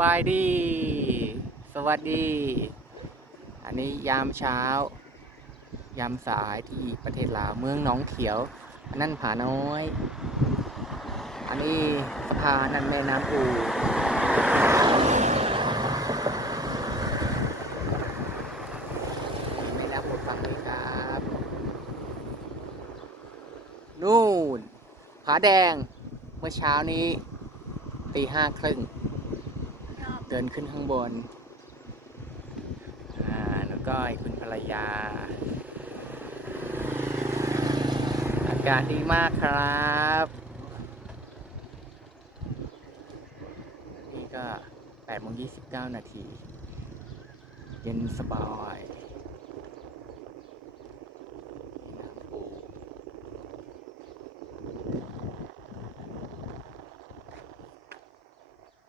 บายดี สวัสดี อันนี้ยามเช้า ยามสายที่ประเทศลาวเมืองหนองเขียว อันนั่นผาน้อย อันนี้สะพานนั่นแม่น้ำอูแม่น้ำอูฟังเลยครับนู่นผาแดงเมื่อเช้านี้ตีห้าครึ่ง เดินขึ้นข้างบน อ่า แล้วก็คุณภรรยา อากาศดีมากครับ นี่ก็8โมง29 นาที เย็นสบาย